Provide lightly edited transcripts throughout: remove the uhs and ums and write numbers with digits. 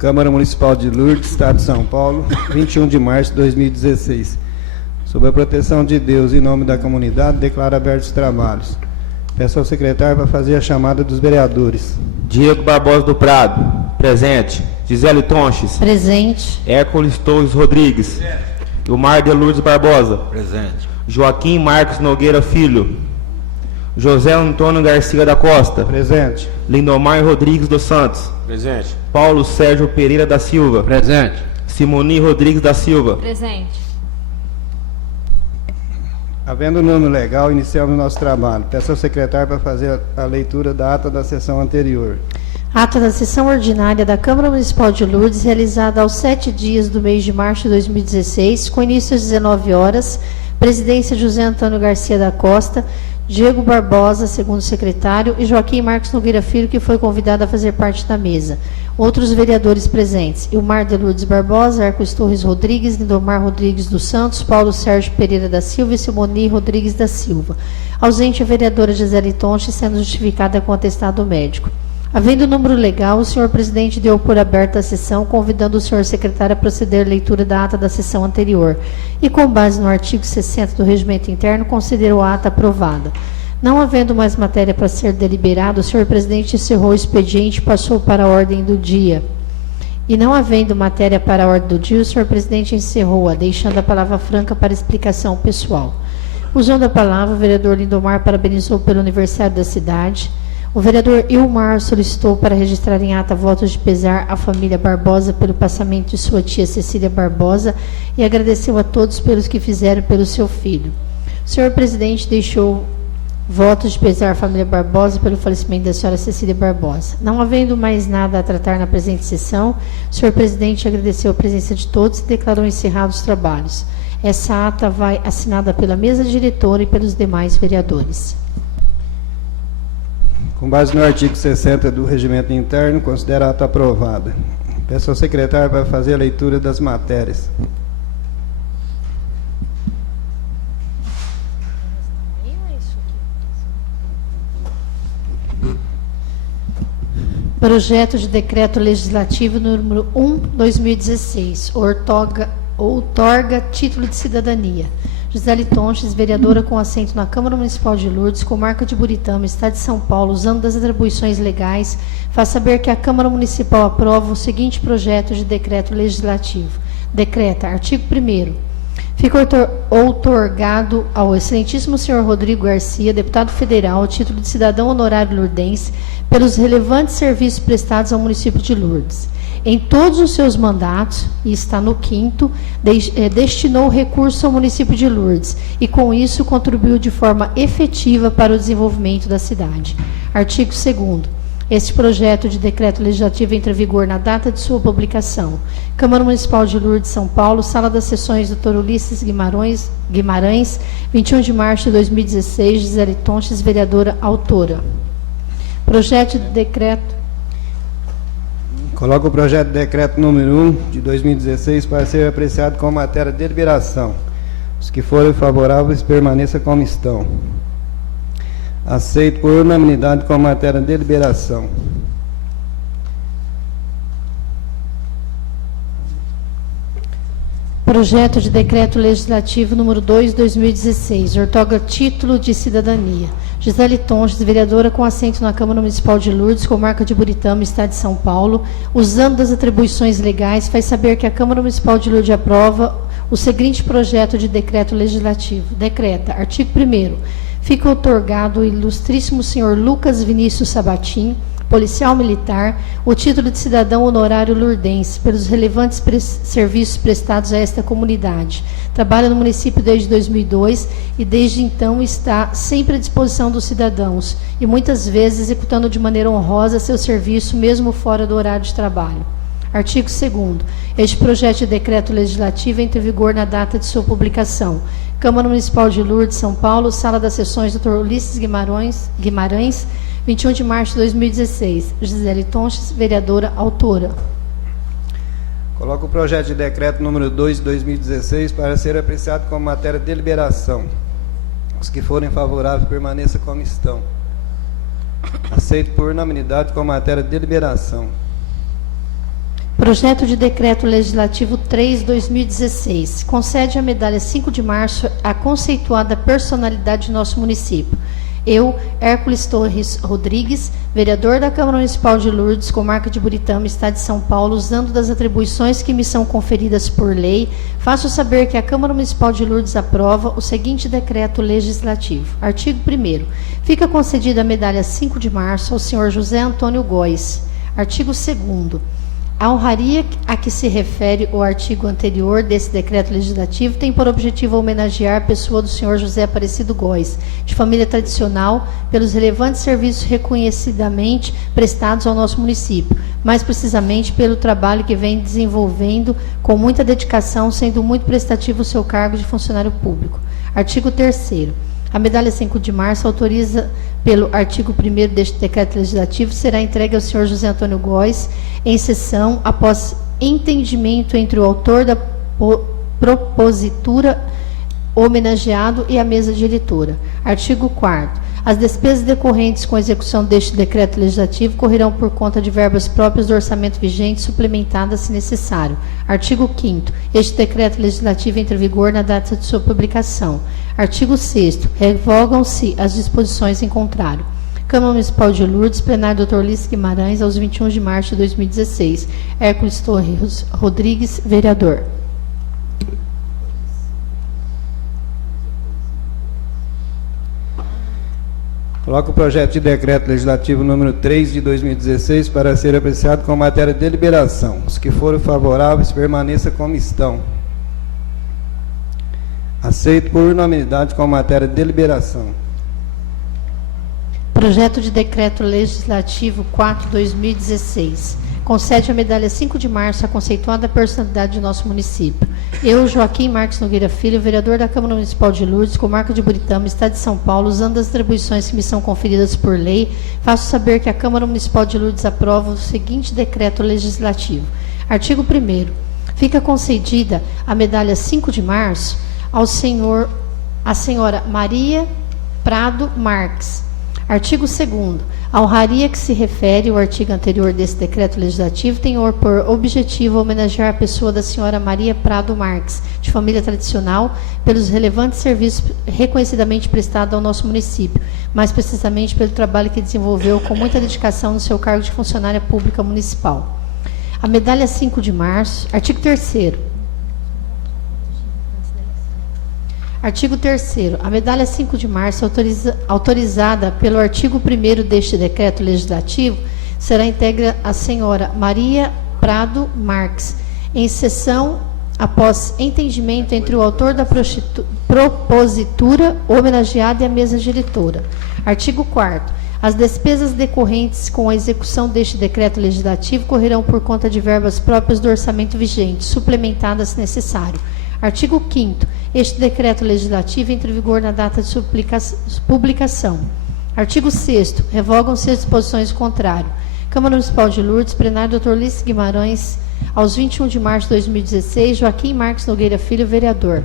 Câmara Municipal de Lourdes, Estado de São Paulo, 21 de março de 2016. Sob a proteção de Deus e em nome da comunidade, declaro abertos os trabalhos. Peço ao secretário para fazer a chamada dos vereadores. Diego Barbosa do Prado, presente. Gisele Tonches. Presente. Hércules Torres Rodrigues. Presente. Ilmar de Lourdes Barbosa. Presente. Joaquim Marcos Nogueira Filho. José Antônio Garcia da Costa. Presente. Lindomar Rodrigues dos Santos. Presente. Paulo Sérgio Pereira da Silva. Presente. Simoni Rodrigues da Silva. Presente. Havendo o número legal, iniciamos o nosso trabalho. Peço ao secretário para fazer a leitura da ata da sessão anterior. Ata da sessão ordinária da Câmara Municipal de Lourdes, realizada aos 7 dias do mês de março de 2016, com início às 19 horas, presidência José Antônio Garcia da Costa, Diego Barbosa, segundo secretário, e Joaquim Marcos Nogueira Filho, que foi convidado a fazer parte da mesa. Outros vereadores presentes: Ilmar de Lourdes Barbosa, Hércules Torres Rodrigues, Lindomar Rodrigues dos Santos, Paulo Sérgio Pereira da Silva e Simoni Rodrigues da Silva. Ausente a vereadora Gisele Tonche, sendo justificada com atestado médico. Havendo número legal, o senhor presidente deu por aberta a sessão, convidando o senhor secretário a proceder à leitura da ata da sessão anterior. E, com base no artigo 60 do Regimento Interno, considerou a ata aprovada. Não havendo mais matéria para ser deliberada, o senhor presidente encerrou o expediente e passou para a ordem do dia. E não havendo matéria para a ordem do dia, o senhor presidente encerrou-a, deixando a palavra franca para explicação pessoal. Usando a palavra, o vereador Lindomar parabenizou pelo aniversário da cidade. O vereador Ilmar solicitou para registrar em ata votos de pesar à família Barbosa pelo passamento de sua tia Cecília Barbosa e agradeceu a todos pelos que fizeram pelo seu filho. O senhor presidente deixou votos de pesar à família Barbosa pelo falecimento da senhora Cecília Barbosa. Não havendo mais nada a tratar na presente sessão, o senhor presidente agradeceu a presença de todos e declarou encerrados os trabalhos. Essa ata vai assinada pela mesa diretora e pelos demais vereadores. Com base no artigo 60 do Regimento Interno, considero a ata aprovada. Peço ao secretário para fazer a leitura das matérias. Projeto de Decreto Legislativo número 1/2016, outorga título de cidadania. Gisele Tonches, vereadora com assento na Câmara Municipal de Lourdes, comarca de Buritama, Estado de São Paulo, usando das atribuições legais, faz saber que a Câmara Municipal aprova o seguinte projeto de decreto legislativo. Decreta, artigo 1º, fica outorgado ao excelentíssimo senhor Rodrigo Garcia, deputado federal, o título de cidadão honorário lourdense, pelos relevantes serviços prestados ao município de Lourdes. Em todos os seus mandatos, e está no 5º, destinou recursos ao município de Lourdes e, com isso, contribuiu de forma efetiva para o desenvolvimento da cidade. Artigo 2º. Este projeto de decreto legislativo entra em vigor na data de sua publicação. Câmara Municipal de Lourdes, São Paulo, Sala das Sessões, Dr. Ulisses Guimarães, 21 de março de 2016, Gisele Tonches, vereadora autora. Projeto de decreto... Coloco o projeto de decreto número 1 de 2016 para ser apreciado como matéria de deliberação. Os que forem favoráveis permaneçam como estão. Aceito por unanimidade como matéria de deliberação. Projeto de Decreto Legislativo número 2/2016, outorga título de cidadania. Gisele Tonches, vereadora com assento na Câmara Municipal de Lourdes, comarca de Buritama, Estado de São Paulo, usando das atribuições legais, faz saber que a Câmara Municipal de Lourdes aprova o seguinte projeto de decreto legislativo. Decreta, artigo 1º, fica outorgado ao ilustríssimo senhor Lucas Vinícius Sabatim, policial militar, o título de cidadão honorário lourdense, pelos relevantes serviços prestados a esta comunidade. Trabalha no município desde 2002 e desde então está sempre à disposição dos cidadãos e muitas vezes executando de maneira honrosa seu serviço, mesmo fora do horário de trabalho. Artigo 2º. Este projeto de decreto legislativo entra em vigor na data de sua publicação. Câmara Municipal de Lourdes, São Paulo, Sala das Sessões, Dr. Ulisses Guimarães, 21 de março de 2016. Gisele Tonches, vereadora autora. Coloco o projeto de decreto número 2 de 2016 para ser apreciado como matéria de deliberação. Os que forem favoráveis permaneçam como estão. Aceito por unanimidade como matéria de deliberação. Projeto de Decreto Legislativo 3/2016. Concede a medalha 5 de março à conceituada personalidade de nosso município. Eu, Hércules Torres Rodrigues, vereador da Câmara Municipal de Lourdes, comarca de Buritama, Estado de São Paulo, usando das atribuições que me são conferidas por lei, faço saber que a Câmara Municipal de Lourdes aprova o seguinte decreto legislativo. Artigo 1º. Fica concedida a medalha 5 de março ao senhor José Antônio Góes. Artigo 2º. A honraria a que se refere o artigo anterior desse decreto legislativo tem por objetivo homenagear a pessoa do senhor José Aparecido Góes, de família tradicional, pelos relevantes serviços reconhecidamente prestados ao nosso município, mais precisamente pelo trabalho que vem desenvolvendo com muita dedicação, sendo muito prestativo o seu cargo de funcionário público. Artigo 3º. A medalha 5 de março autoriza, pelo artigo 1º deste decreto legislativo, será entregue ao senhor José Antônio Góes, em sessão, após entendimento entre o autor da propositura homenageado e a mesa diretora. Artigo 4º. As despesas decorrentes com a execução deste decreto legislativo correrão por conta de verbas próprias do orçamento vigente, suplementadas se necessário. Artigo 5º. Este decreto legislativo entra em vigor na data de sua publicação. Artigo 6º. Revogam-se as disposições em contrário. Câmara Municipal de Lourdes, plenário Dr. Ulisses Guimarães, aos 21 de março de 2016. Hércules Torres Rodrigues, vereador. Coloco o projeto de decreto legislativo número 3 de 2016 para ser apreciado com matéria de deliberação. Os que forem favoráveis, permaneça como estão. Aceito por unanimidade com matéria de deliberação. Projeto de Decreto Legislativo 4/2016. Concede a medalha 5 de março à conceituada personalidade de nosso município. Eu, Joaquim Marques Nogueira Filho, vereador da Câmara Municipal de Lourdes, comarca de Buritama, Estado de São Paulo, usando as atribuições que me são conferidas por lei, faço saber que a Câmara Municipal de Lourdes aprova o seguinte decreto legislativo. Artigo 1º. Fica concedida a medalha 5 de março à senhora Maria Prado Marques. Artigo 2º. A honraria que se refere o artigo anterior desse decreto legislativo tem por objetivo homenagear a pessoa da senhora Maria Prado Marques, de família tradicional, pelos relevantes serviços reconhecidamente prestados ao nosso município, mais precisamente pelo trabalho que desenvolveu com muita dedicação no seu cargo de funcionária pública municipal. A medalha 5 de março, artigo 3º. Artigo 3º. A medalha 5 de março, autorizada pelo artigo 1º deste decreto legislativo, será entregue à senhora Maria Prado Marques, em sessão após entendimento entre o autor da propositura homenageada e a mesa diretora. Artigo 4º. As despesas decorrentes com a execução deste decreto legislativo correrão por conta de verbas próprias do orçamento vigente, suplementadas se necessário. Artigo 5º. Este decreto legislativo entra em vigor na data de sua publicação. Artigo 6º. Revogam-se as disposições contrárias. Câmara Municipal de Lourdes, plenário Dr. Ulisses Guimarães, aos 21 de março de 2016, Joaquim Marques Nogueira Filho, vereador.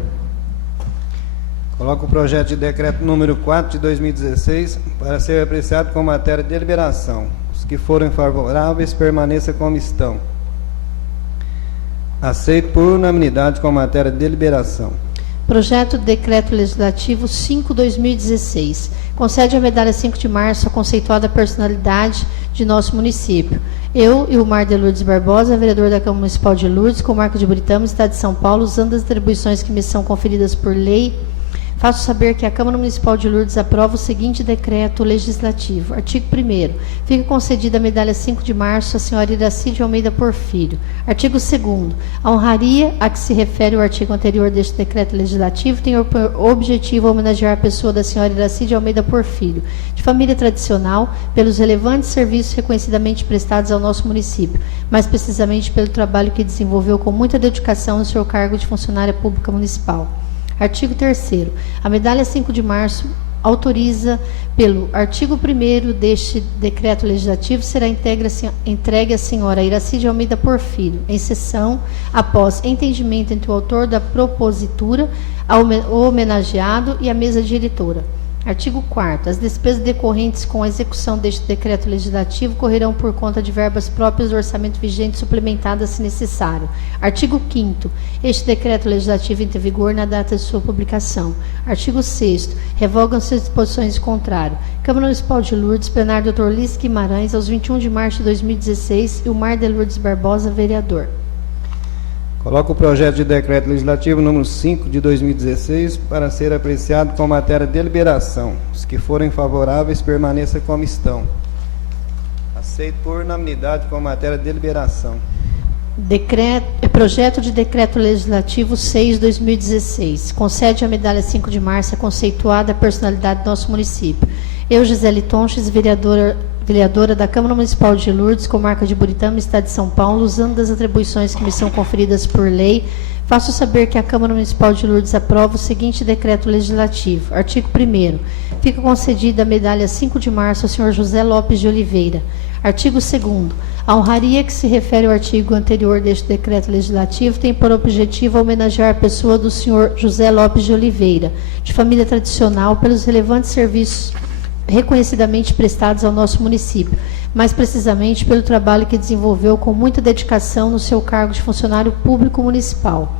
Coloco o projeto de decreto número 4 de 2016 para ser apreciado com matéria de deliberação. Os que forem favoráveis, permaneça como estão. Aceito por unanimidade com matéria de deliberação. Projeto de Decreto Legislativo 5/2016. Concede a medalha 5 de março à conceituada personalidade de nosso município. Eu, Ilmar de Lourdes Barbosa, vereador da Câmara Municipal de Lourdes, comarca de Buritama, Estado de São Paulo, usando as atribuições que me são conferidas por lei, faço saber que a Câmara Municipal de Lourdes aprova o seguinte decreto legislativo. Artigo 1º. Fica concedida a medalha 5 de março à senhora Iraci de Almeida Porfírio. Artigo 2º. A honraria a que se refere o artigo anterior deste decreto legislativo tem por objetivo homenagear a pessoa da senhora Iraci de Almeida Porfírio, de família tradicional, pelos relevantes serviços reconhecidamente prestados ao nosso município, mais precisamente pelo trabalho que desenvolveu com muita dedicação no seu cargo de funcionária pública municipal. Artigo 3º. A medalha 5 de março autoriza, pelo artigo 1º deste decreto legislativo, será entregue à senhora Iraci de Almeida Porfírio, em sessão, após entendimento entre o autor da propositura, o homenageado e a mesa diretora. Artigo 4º. As despesas decorrentes com a execução deste decreto legislativo correrão por conta de verbas próprias do orçamento vigente suplementadas se necessário. Artigo 5º. Este decreto legislativo entra em vigor na data de sua publicação. Artigo 6º. Revogam-se as disposições em contrário. Câmara Municipal de Lourdes, plenário Dr. Ulisses Guimarães, aos 21 de março de 2016, e o Mar de Lourdes Barbosa, vereador. Coloco o projeto de decreto legislativo número 5 de 2016 para ser apreciado com matéria de deliberação. Os que forem favoráveis, permaneça como estão. Aceito por unanimidade com matéria de deliberação. Projeto de decreto legislativo 6/2016. Concede a medalha 5 de março a conceituada personalidade do nosso município. Eu, Gisele Tonches, vereadora da Câmara Municipal de Lourdes, comarca de Buritama, Estado de São Paulo, usando das atribuições que me são conferidas por lei, faço saber que a Câmara Municipal de Lourdes aprova o seguinte decreto legislativo. Artigo 1º. Fica concedida a medalha 5 de março ao senhor José Lopes de Oliveira. Artigo 2º. A honraria que se refere ao artigo anterior deste decreto legislativo tem por objetivo homenagear a pessoa do senhor José Lopes de Oliveira, de família tradicional, pelos relevantes serviços reconhecidamente prestados ao nosso município, mais precisamente pelo trabalho que desenvolveu com muita dedicação no seu cargo de funcionário público municipal.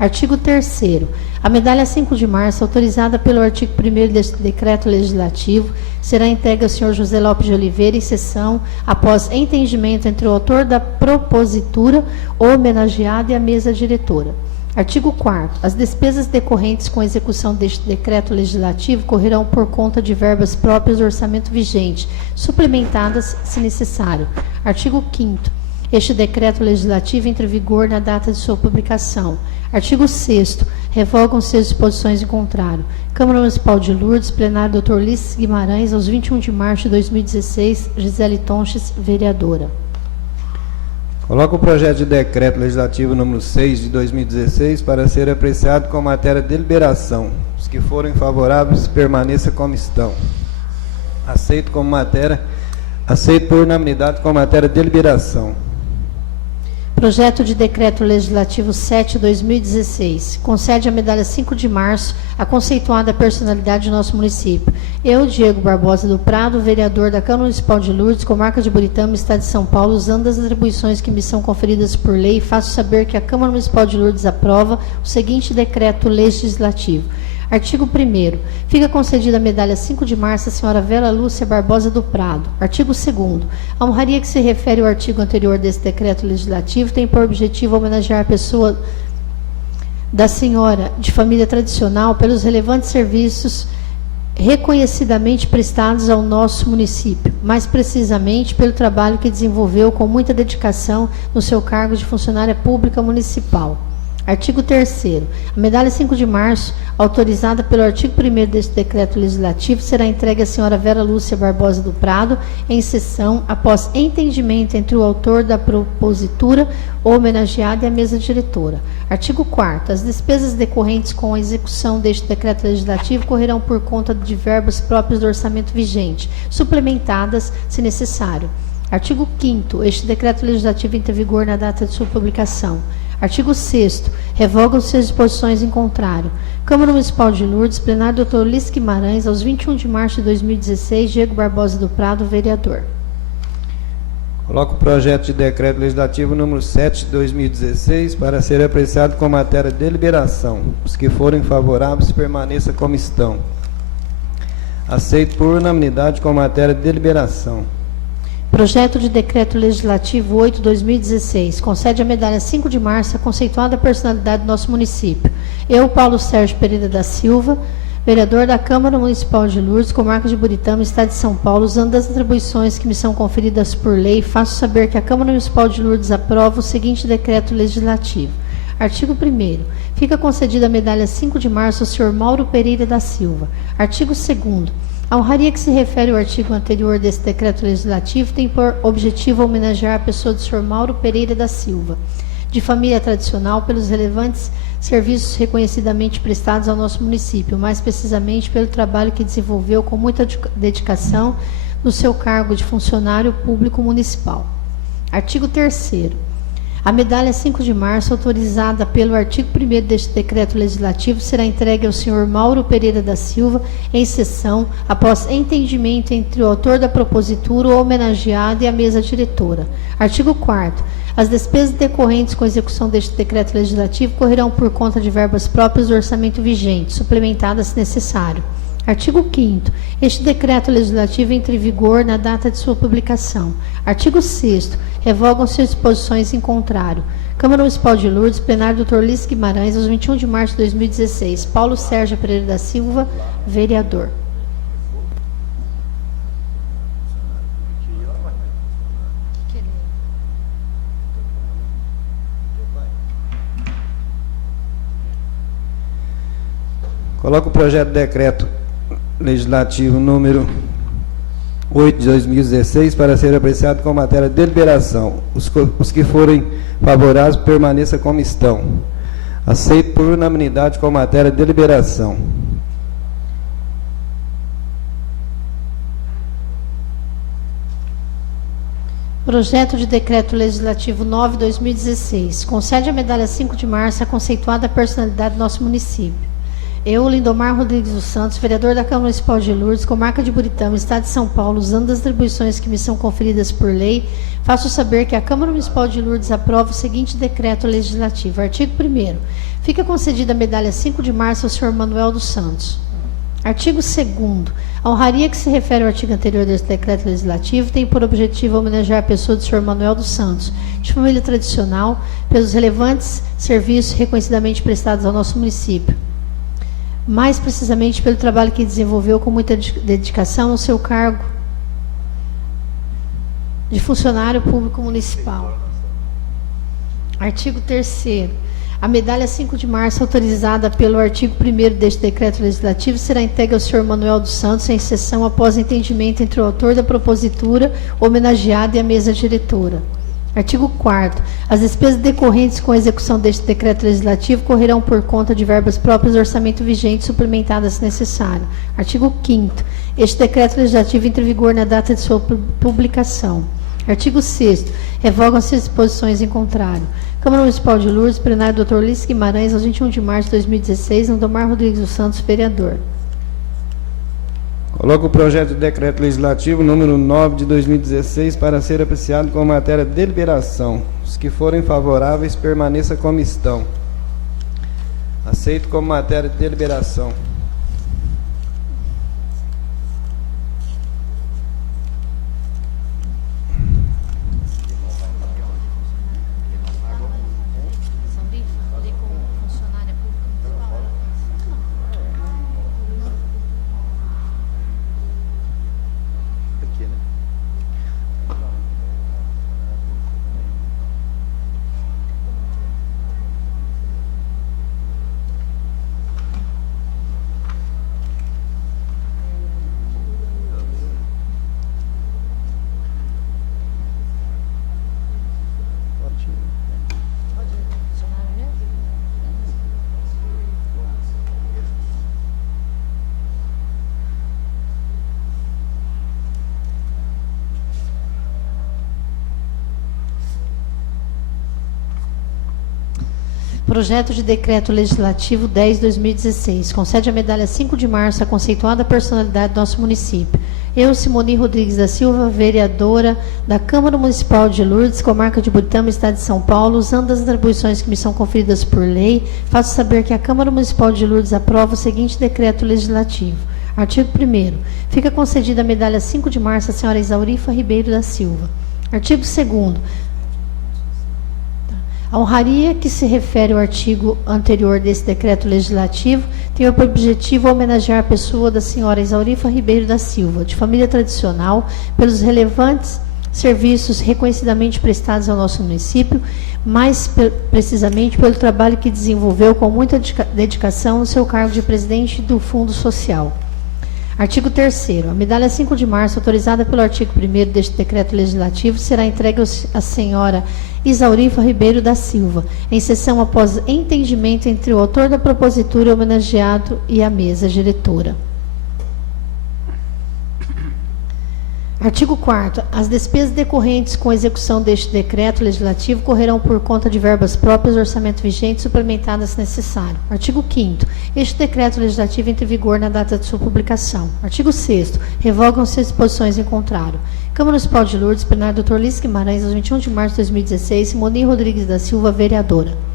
Artigo 3º. A medalha 5 de março, autorizada pelo artigo 1º deste decreto legislativo, será entregue ao senhor José Lopes de Oliveira em sessão, após entendimento entre o autor da propositura, o homenageado e a mesa diretora. Artigo 4º. As despesas decorrentes com a execução deste decreto legislativo correrão por conta de verbas próprias do orçamento vigente, suplementadas, se necessário. Artigo 5º. Este decreto legislativo entra em vigor na data de sua publicação. Artigo 6º. Revogam-se as disposições em contrário. Câmara Municipal de Lourdes, plenário Dr. Ulisses Guimarães, aos 21 de março de 2016, Gisele Tonches, vereadora. Coloco o projeto de decreto legislativo número 6 de 2016 para ser apreciado com matéria de deliberação. Os que forem favoráveis, permaneça como estão. Aceito por unanimidade com matéria de deliberação. Projeto de decreto legislativo 7/2016. Concede a medalha 5 de março a conceituada personalidade do nosso município. Eu, Diego Barbosa do Prado, vereador da Câmara Municipal de Lourdes, comarca de Buritama, Estado de São Paulo, usando as atribuições que me são conferidas por lei, faço saber que a Câmara Municipal de Lourdes aprova o seguinte decreto legislativo. Artigo 1º. Fica concedida a medalha 5 de março à senhora Vera Lúcia Barbosa do Prado. Artigo 2º. A honraria que se refere ao artigo anterior desse decreto legislativo tem por objetivo homenagear a pessoa da senhora de família tradicional pelos relevantes serviços reconhecidamente prestados ao nosso município, mais precisamente pelo trabalho que desenvolveu com muita dedicação no seu cargo de funcionária pública municipal. Artigo 3º. A medalha 5 de março, autorizada pelo artigo 1º deste decreto legislativo, será entregue à senhora Vera Lúcia Barbosa do Prado, em sessão, após entendimento entre o autor da propositura, o homenageado e a mesa diretora. Artigo 4º. As despesas decorrentes com a execução deste decreto legislativo correrão por conta de verbas próprias do orçamento vigente, suplementadas, se necessário. Artigo 5º. Este decreto legislativo entra em vigor na data de sua publicação. Artigo 6º. Revogam-se as disposições em contrário. Câmara Municipal de Lourdes, plenário Dr. Ulisses Guimarães, aos 21 de março de 2016, Diego Barbosa do Prado, vereador. Coloco o projeto de decreto legislativo número 7 de 2016 para ser apreciado com matéria de deliberação. Os que forem favoráveis, permaneça como estão. Aceito por unanimidade com matéria de deliberação. Projeto de decreto legislativo 8/2016. Concede a medalha 5 de março a conceituada personalidade do nosso município. Eu, Paulo Sérgio Pereira da Silva, vereador da Câmara Municipal de Lourdes, comarca de Buritama, Estado de São Paulo, usando as atribuições que me são conferidas por lei, faço saber que a Câmara Municipal de Lourdes aprova o seguinte decreto legislativo. Artigo 1º. Fica concedida a medalha 5 de março ao senhor Mauro Pereira da Silva. Artigo 2º. A honraria que se refere ao artigo anterior desse decreto legislativo tem por objetivo homenagear a pessoa do senhor Mauro Pereira da Silva, de família tradicional, pelos relevantes serviços reconhecidamente prestados ao nosso município, mais precisamente pelo trabalho que desenvolveu com muita dedicação no seu cargo de funcionário público municipal. Artigo 3º. A medalha 5 de março, autorizada pelo artigo 1º deste decreto legislativo, será entregue ao senhor Mauro Pereira da Silva, em sessão, após entendimento entre o autor da propositura, o homenageado e a mesa diretora. Artigo 4º. As despesas decorrentes com a execução deste decreto legislativo correrão por conta de verbas próprias do orçamento vigente, suplementadas se necessário. Artigo 5º. Este decreto legislativo entra em vigor na data de sua publicação. Artigo 6º. Revogam-se as disposições em contrário. Câmara Municipal de Lourdes, plenário Dr. Ulisses Guimarães, aos 21 de março de 2016. Paulo Sérgio Pereira da Silva, vereador. Coloco o projeto de decreto legislativo número 8 de 2016 para ser apreciado com matéria de deliberação. Os que forem favoráveis permaneça como estão. Aceito por unanimidade com matéria de deliberação. Projeto de Decreto Legislativo 9/2016. Concede a medalha 5 de março à conceituada personalidade do nosso município. Eu, Lindomar Rodrigues dos Santos, vereador da Câmara Municipal de Lourdes, comarca de Buritama, Estado de São Paulo, usando as atribuições que me são conferidas por lei, faço saber que a Câmara Municipal de Lourdes aprova o seguinte decreto legislativo. Artigo 1º. Fica concedida a medalha 5 de março ao senhor Manuel dos Santos. Artigo 2º. A honraria que se refere ao artigo anterior deste decreto legislativo tem por objetivo homenagear a pessoa do senhor Manuel dos Santos, de família tradicional, pelos relevantes serviços reconhecidamente prestados ao nosso município. Mais precisamente pelo trabalho que desenvolveu com muita dedicação no seu cargo de funcionário público municipal. Artigo 3º. A medalha 5 de março, autorizada pelo artigo 1º deste decreto legislativo, será entregue ao senhor Manuel dos Santos, em sessão após entendimento entre o autor da propositura, o homenageado e a mesa diretora. Artigo 4º. As despesas decorrentes com a execução deste decreto legislativo correrão por conta de verbas próprias do orçamento vigente, suplementadas se necessário. Artigo 5º. Este decreto legislativo entra em vigor na data de sua publicação. Artigo 6º. Revogam-se as disposições em contrário. Câmara Municipal de Lourdes, plenário Dr. Ulisses Guimarães, aos 21 de março de 2016, Lindomar Rodrigues dos Santos, vereador. Coloco o projeto de decreto legislativo número 9 de 2016 para ser apreciado com matéria de deliberação. Os que forem favoráveis permaneça como estão. Aceito como matéria de deliberação. Projeto de Decreto Legislativo 10/2016. Concede a medalha 5 de março à conceituada personalidade do nosso município. Eu, Simone Rodrigues da Silva, vereadora da Câmara Municipal de Lourdes, comarca de Buritama, Estado de São Paulo, usando as atribuições que me são conferidas por lei, faço saber que a Câmara Municipal de Lourdes aprova o seguinte decreto legislativo. Artigo 1º. Fica concedida a medalha 5 de março à senhora Isaurifa Ribeiro da Silva. Artigo 2º. A honraria que se refere ao artigo anterior desse decreto legislativo tem por objetivo homenagear a pessoa da senhora Isaurifa Ribeiro da Silva, de família tradicional, pelos relevantes serviços reconhecidamente prestados ao nosso município, mais precisamente pelo trabalho que desenvolveu com muita dedicação no seu cargo de presidente do Fundo Social. Artigo 3º. A medalha 5 de março, autorizada pelo artigo 1º deste decreto legislativo, será entregue à senhora Isaurifa Ribeiro da Silva, em sessão após entendimento entre o autor da propositura, o homenageado e a mesa diretora. Artigo 4º. As despesas decorrentes com a execução deste decreto legislativo correrão por conta de verbas próprias do orçamento vigente, suplementadas se necessário. Artigo 5º. Este decreto legislativo entra em vigor na data de sua publicação. Artigo 6º. Revogam-se as disposições em contrário. Câmara Municipal de Lourdes, plenário Dr. Ulisses Guimarães, aos 21 de março de 2016, Simone Rodrigues da Silva, vereadora.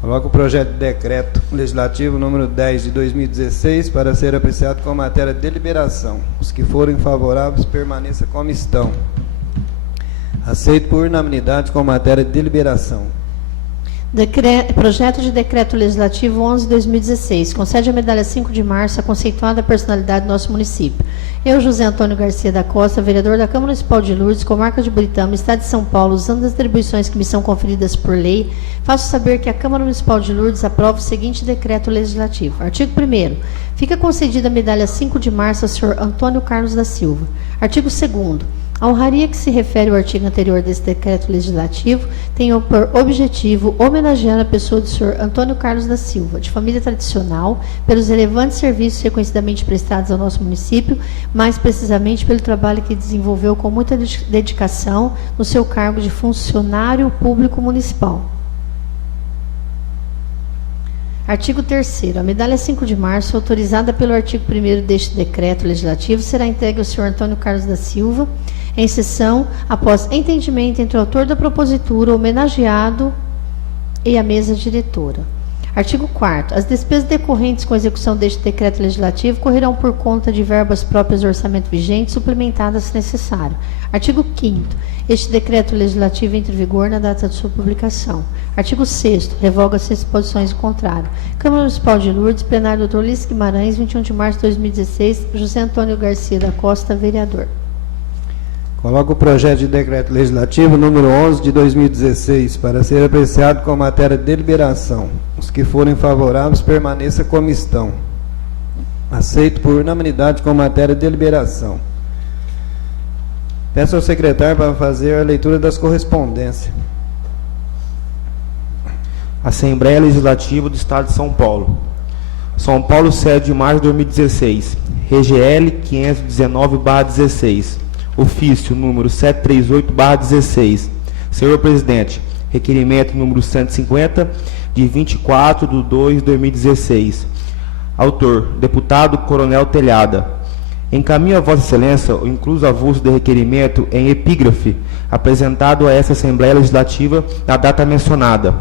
Coloco o projeto de decreto legislativo número 10 de 2016 para ser apreciado com matéria de deliberação. Os que forem favoráveis, permaneça como estão. Aceito por unanimidade com matéria de deliberação. Projeto de decreto legislativo 11 de 2016. Concede a medalha 5 de março à conceituada personalidade do nosso município. Eu, José Antônio Garcia da Costa, vereador da Câmara Municipal de Lourdes, comarca de Buritama, Estado de São Paulo, usando as atribuições que me são conferidas por lei, faço saber que a Câmara Municipal de Lourdes aprova o seguinte decreto legislativo. Artigo 1º. Fica concedida a medalha 5 de março ao senhor Antônio Carlos da Silva. Artigo 2º. A honraria que se refere ao artigo anterior desse decreto legislativo tem por objetivo homenagear a pessoa do senhor Antônio Carlos da Silva, de família tradicional, pelos relevantes serviços reconhecidamente prestados ao nosso município, mais precisamente pelo trabalho que desenvolveu com muita dedicação no seu cargo de funcionário público municipal. Artigo 3º. A medalha 5 de março, autorizada pelo artigo 1º deste decreto legislativo, será entregue ao senhor Antônio Carlos da Silva, em sessão, após entendimento entre o autor da propositura, o homenageado e a mesa diretora. Artigo 4º. As despesas decorrentes com a execução deste decreto legislativo correrão por conta de verbas próprias do orçamento vigente, suplementadas se necessário. Artigo 5º. Este decreto legislativo entra em vigor na data de sua publicação. Artigo 6º. Revoga-se as disposições do contrário. Câmara Municipal de Lourdes, plenário Dr. Ulisses Guimarães, 21 de março de 2016, José Antônio Garcia da Costa, vereador. Coloco o projeto de decreto legislativo número 11 de 2016 para ser apreciado com matéria de deliberação. Os que forem favoráveis, permaneça como estão. Aceito por unanimidade com matéria de deliberação. Peço ao secretário para fazer a leitura das correspondências. Assembleia Legislativa do Estado de São Paulo. São Paulo, 7 de março de 2016. RGL 519/16. Ofício número 738/16. Senhor Presidente, requerimento número 150, de 24/2/2016. Autor, deputado Coronel Telhada. Encaminho a Vossa Excelência o incluso avulso de requerimento em epígrafe, apresentado a essa Assembleia Legislativa na data mencionada.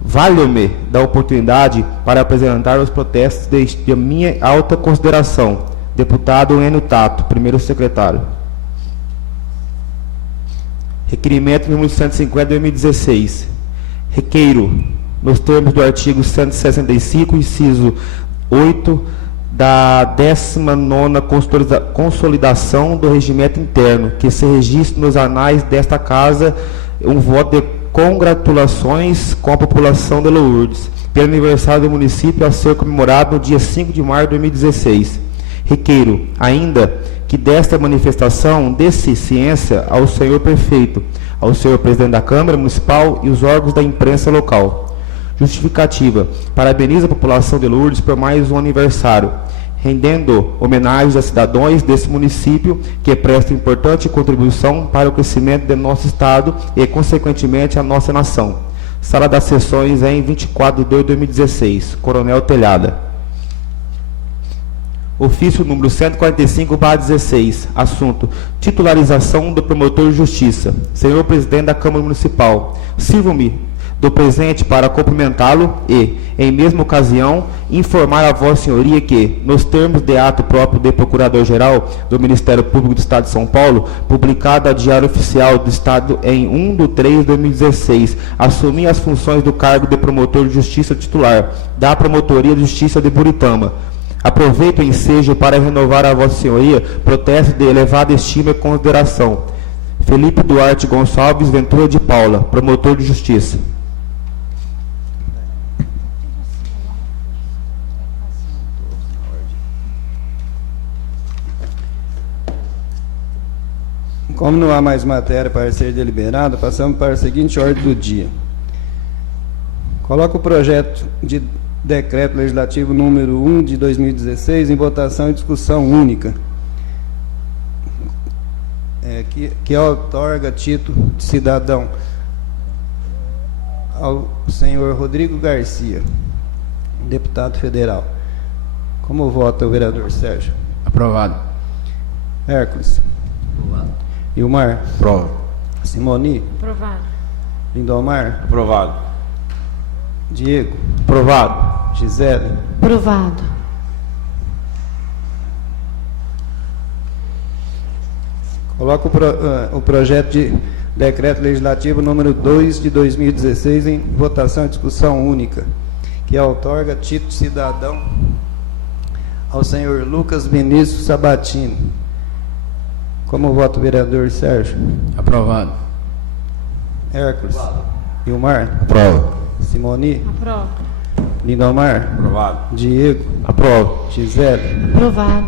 Valho-me da oportunidade para apresentar os protestos de minha alta consideração. Deputado Enio Tato, primeiro secretário. Requerimento número 150 de 2016. Requeiro, nos termos do artigo 165, inciso 8, da 19ª Consolidação do Regimento Interno, que se registre nos anais desta Casa um voto de congratulações com a população de Lourdes, pelo aniversário do município a ser comemorado no dia 5 de março de 2016. Requeiro, ainda, que desta manifestação dê-se ciência ao senhor prefeito, ao senhor presidente da Câmara Municipal e os órgãos da imprensa local. Justificativa. Parabenizo a população de Lourdes por mais um aniversário, rendendo homenagens a cidadãos desse município que prestam importante contribuição para o crescimento de nosso Estado e, consequentemente, a nossa nação. Sala das Sessões em 24/2/2016. Coronel Telhada. Ofício número 145/16. Assunto: titularização do promotor de justiça. Senhor Presidente da Câmara Municipal, sirvo-me do presente para cumprimentá-lo e, em mesma ocasião, informar a Vossa Senhoria que, nos termos de ato próprio de Procurador-Geral do Ministério Público do Estado de São Paulo, publicado a Diário Oficial do Estado em 1/3/2016, assumi as funções do cargo de promotor de justiça titular da Promotoria de Justiça de Buritama. Aproveito o ensejo para renovar a Vossa Senhoria protesto de elevada estima e consideração. Felipe Duarte Gonçalves Ventura de Paula, promotor de justiça. Como não há mais matéria para ser deliberada, passamos para a seguinte ordem do dia. Coloco o projeto de decreto legislativo número 1 de 2016 em votação e discussão única. que outorga título de cidadão ao senhor Rodrigo Garcia, deputado federal. Como vota o vereador Sérgio? Aprovado. Hércules. Aprovado. Ilmar. Aprova. Simoni. Aprovado. Lindomar. Aprovado. Diego. Aprovado. Gisele. Aprovado. Coloco o projeto de decreto legislativo número 2 de 2016 em votação e discussão única, que outorga título de cidadão ao senhor Lucas Vinícius Sabatini. Como vota o vereador Sérgio? Aprovado. Hércules. Ilmar. Aprova. Simoni. Aprova. Lindomar. Aprovado. Diego. Aprova. Gisele. Aprovado.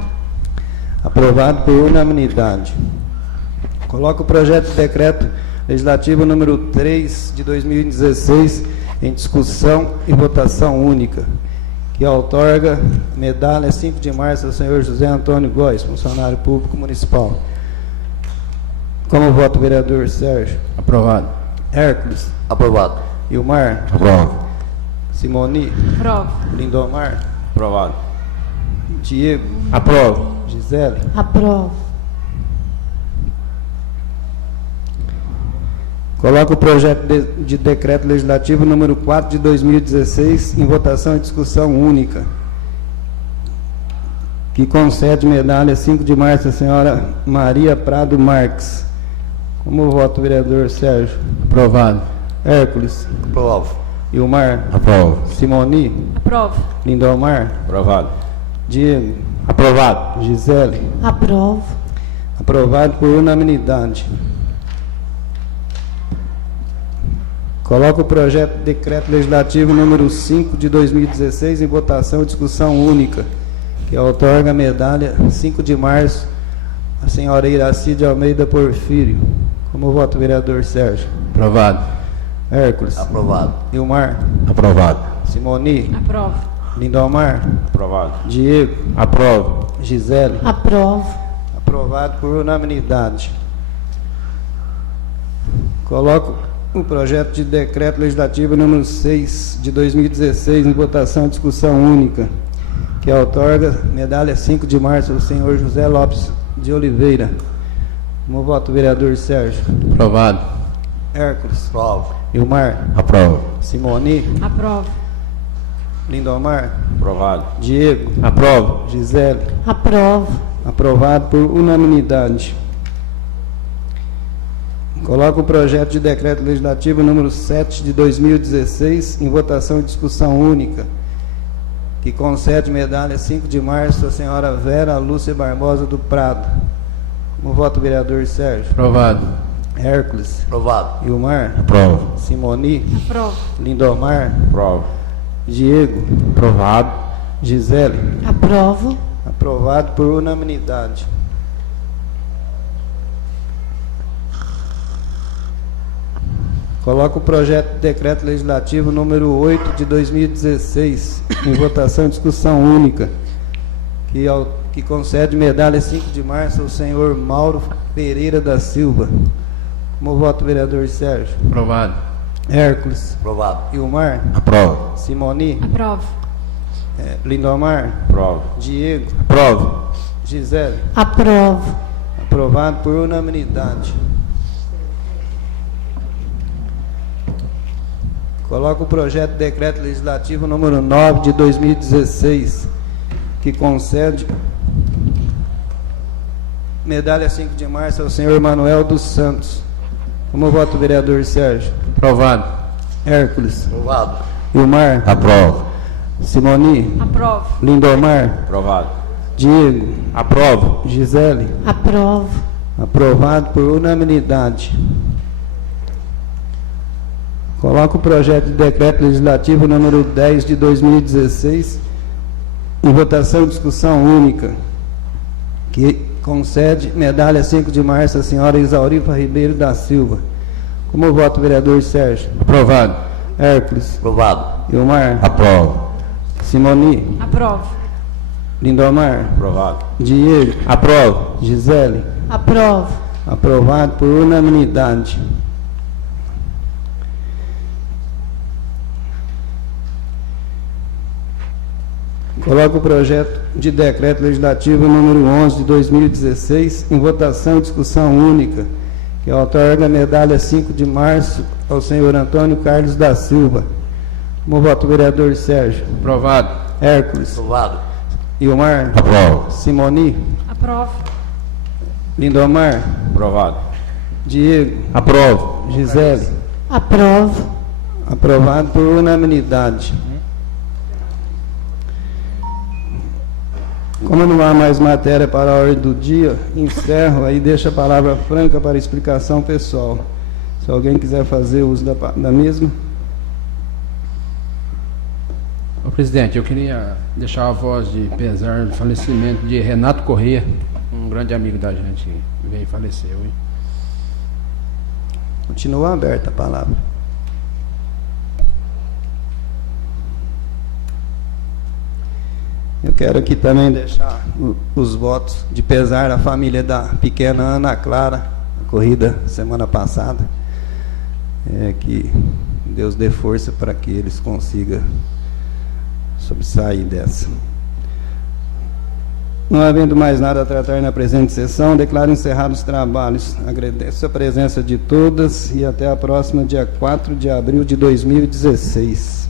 Aprovado por unanimidade. Coloco o projeto de decreto legislativo número 3 de 2016 em discussão e votação única, que outorga medalha 5 de março ao senhor José Antônio Góes, funcionário público municipal. Como vota o vereador Sérgio? Aprovado. Hércules. Aprovado. Ilmar. Aprova. Simoni. Aprova. Lindomar. Aprovado. Diego. Aprova. Gisele. Aprovo. Coloco o projeto de decreto legislativo número 4 de 2016 em votação e discussão única, que concede medalha 5 de março à senhora Maria Prado Marques. Como vota o vereador Sérgio? Aprovado. Hércules. Aprovo. Ilmar. Aprova. Simoni. Aprova. Lindomar. Aprovado. Diego. Aprovado. Gisele. Aprovo. Aprovado por unanimidade. Coloco o projeto de decreto legislativo número 5 de 2016 em votação e discussão única, que outorga a medalha 5 de março à senhora Iraci de Almeida Porfírio. Como vota o vereador Sérgio? Aprovado. Hércules. Aprovado. Ilmar. Aprovado. Simoni. Aprova. Lindomar. Aprovado. Diego. Aprova. Gisele. Aprovo. Aprovado por unanimidade. Coloco o projeto de decreto legislativo número 6 de 2016 em votação e discussão única, que outorga medalha 5 de março ao senhor José Lopes de Oliveira. Como vota o vereador Sérgio? Aprovado. Hércules. Aprovo. Ilmar. Aprova. Simoni. Aprova. Lindomar. Aprovado. Diego. Aprova. Gisele. Aprovo. Aprovado por unanimidade. Coloco o projeto de decreto legislativo número 7 de 2016 em votação e discussão única, que concede medalha 5 de março à senhora Vera Lúcia Barbosa do Prado. Como vota o vereador Sérgio? Aprovado. Hércules. Aprovado. Ilmar. Aprova. Simoni. Aprova. Lindomar. Aprova. Diego. Aprovado. Gisele. Aprovo. Aprovado por unanimidade. Coloco o projeto de decreto legislativo número 8 de 2016 em votação e discussão única, que concede medalha 5 de março ao senhor Mauro Pereira da Silva. Como vota o vereador Sérgio? Aprovado. Hércules. Aprovado. Ilmar. Aprova. Simoni. Aprova. Lindomar. Aprova. Diego. Aprova. Gisele. Aprovo. Aprovado por unanimidade. Coloco o projeto de decreto legislativo número 9 de 2016, que concede medalha 5 de março ao senhor Manuel dos Santos. Como vota o vereador Sérgio? Aprovado. Hércules. Aprovado. Ilmar. Aprova. Simoni. Aprova. Lindomar. Aprovado. Diego. Aprova. Gisele. Aprovo. Aprovado por unanimidade. Coloco o projeto de decreto legislativo número 10 de 2016 em votação e discussão única, que concede medalha 5 de março à senhora Isaurifa Ribeiro da Silva. Como vota o vereador Sérgio? Aprovado. Hércules. Aprovado. Ilmar. Aprova. Simoni. Aprova. Lindomar. Aprovado. Diego. Aprova. Gisele. Aprovo. Aprovado por unanimidade. Coloco o projeto de decreto legislativo número 11 de 2016 em votação e discussão única, que outorga a medalha 5 de março ao senhor Antônio Carlos da Silva. Como voto, vereador Sérgio? Aprovado. Hércules? Aprovado. Ilmar? Aprovo. Simoni? Aprovo. Lindomar? Aprovado. Diego? Aprovo. Gisele? Aprovo. Aprovado por unanimidade. Como não há mais matéria para a ordem do dia, encerro aí, deixo a palavra franca para explicação pessoal. Se alguém quiser fazer uso da mesma. Ô, presidente, eu queria deixar a voz de pesar do falecimento de Renato Corrêa, um grande amigo da gente que veio e faleceu. Hein? Continua aberta a palavra. Eu quero aqui também deixar os votos de pesar à família da pequena Ana Clara, a corrida semana passada. Que Deus dê força para que eles consigam sobressair dessa. Não havendo mais nada a tratar na presente sessão, declaro encerrados os trabalhos. Agradeço a presença de todas e até a próxima, dia 4 de abril de 2016.